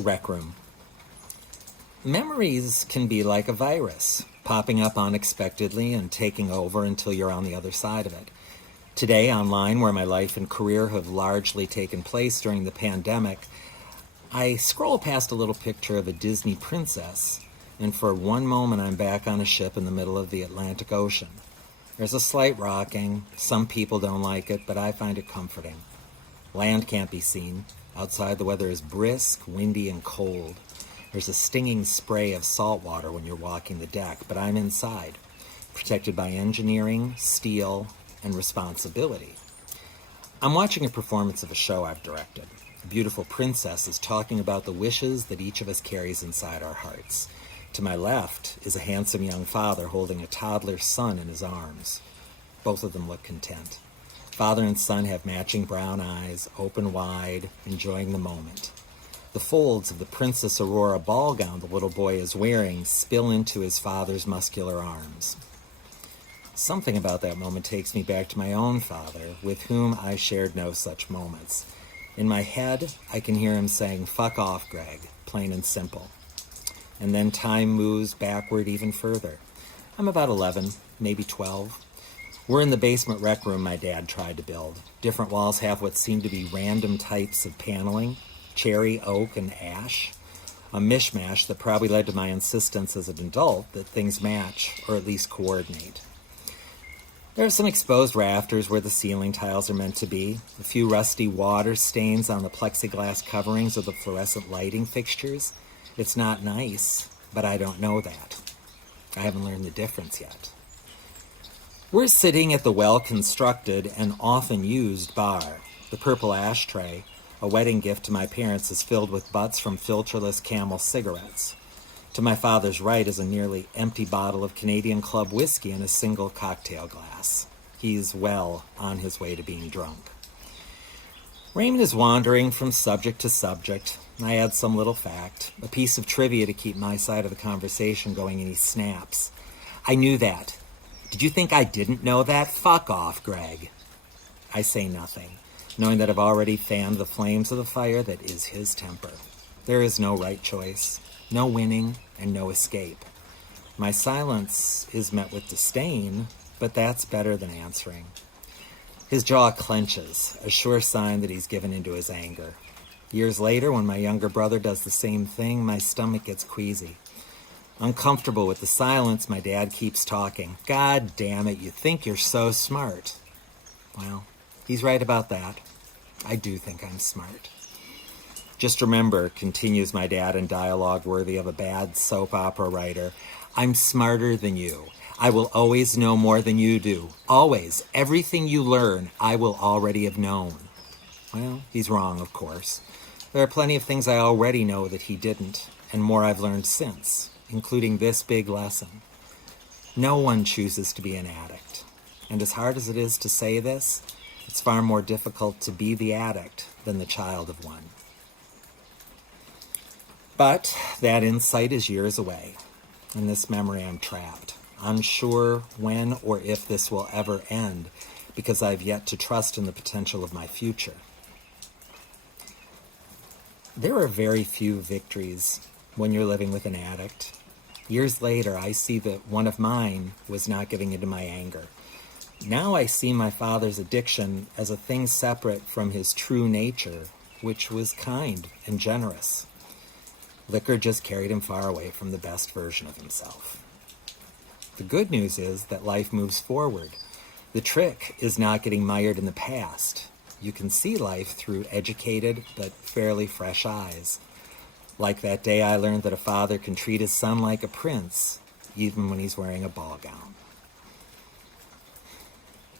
Rec Room. Memories can be like a virus, popping up unexpectedly and taking over until you're on the other side of it. Today, online, where my life and career have largely taken place during the pandemic, I scroll past a little picture of a Disney princess, and for one moment I'm back on a ship in the middle of the Atlantic Ocean. There's a slight rocking. Some people don't like it, but I find it comforting. Land can't be seen. Outside, the weather is brisk, windy, and cold. There's a stinging spray of salt water when you're walking the deck, but I'm inside, protected by engineering, steel, and responsibility. I'm watching a performance of a show I've directed. A beautiful princess is talking about the wishes that each of us carries inside our hearts. To my left is a handsome young father holding a toddler son in his arms. Both of them look content. Father and son have matching brown eyes, open wide, enjoying the moment. The folds of the Princess Aurora ball gown the little boy is wearing spill into his father's muscular arms. Something about that moment takes me back to my own father, with whom I shared no such moments. In my head, I can hear him saying, "Fuck off, Greg," plain and simple. And then time moves backward even further. I'm about 11, maybe 12. We're in the basement rec room my dad tried to build. Different walls have what seem to be random types of paneling, cherry, oak, and ash. A mishmash that probably led to my insistence as an adult that things match, or at least coordinate. There are some exposed rafters where the ceiling tiles are meant to be, a few rusty water stains on the plexiglass coverings of the fluorescent lighting fixtures. It's not nice, but I don't know that. I haven't learned the difference yet. We're sitting at the well-constructed and often used bar. The purple ashtray, a wedding gift to my parents, is filled with butts from filterless Camel cigarettes. To my father's right is a nearly empty bottle of Canadian Club whiskey in a single cocktail glass. He's well on his way to being drunk. Raymond is wandering from subject to subject. I add some little fact, a piece of trivia to keep my side of the conversation going, and he snaps. "I knew that. Did you think I didn't know that? Fuck off, Greg." I say nothing, knowing that I've already fanned the flames of the fire that is his temper. There is no right choice, no winning, and no escape. My silence is met with disdain, but that's better than answering. His jaw clenches, a sure sign that he's given into his anger. Years later, when my younger brother does the same thing, my stomach gets queasy. Uncomfortable with the silence, my dad keeps talking. "God damn it, you think you're so smart." Well, he's right about that. I do think I'm smart. "Just remember," continues my dad in dialogue worthy of a bad soap opera writer, "I'm smarter than you. I will always know more than you do. Always. Everything you learn, I will already have known." Well, he's wrong, of course. There are plenty of things I already know that he didn't, and more I've learned since, including this big lesson. No one chooses to be an addict. And as hard as it is to say this, it's far more difficult to be the addict than the child of one. But that insight is years away. In this memory, I'm trapped, unsure when or if this will ever end, because I've yet to trust in the potential of my future. There are very few victories when you're living with an addict. Years later, I see that one of mine was not giving into my anger. Now I see my father's addiction as a thing separate from his true nature, which was kind and generous. Liquor just carried him far away from the best version of himself. The good news is that life moves forward. The trick is not getting mired in the past. You can see life through educated but fairly fresh eyes. Like that day I learned that a father can treat his son like a prince, even when he's wearing a ball gown.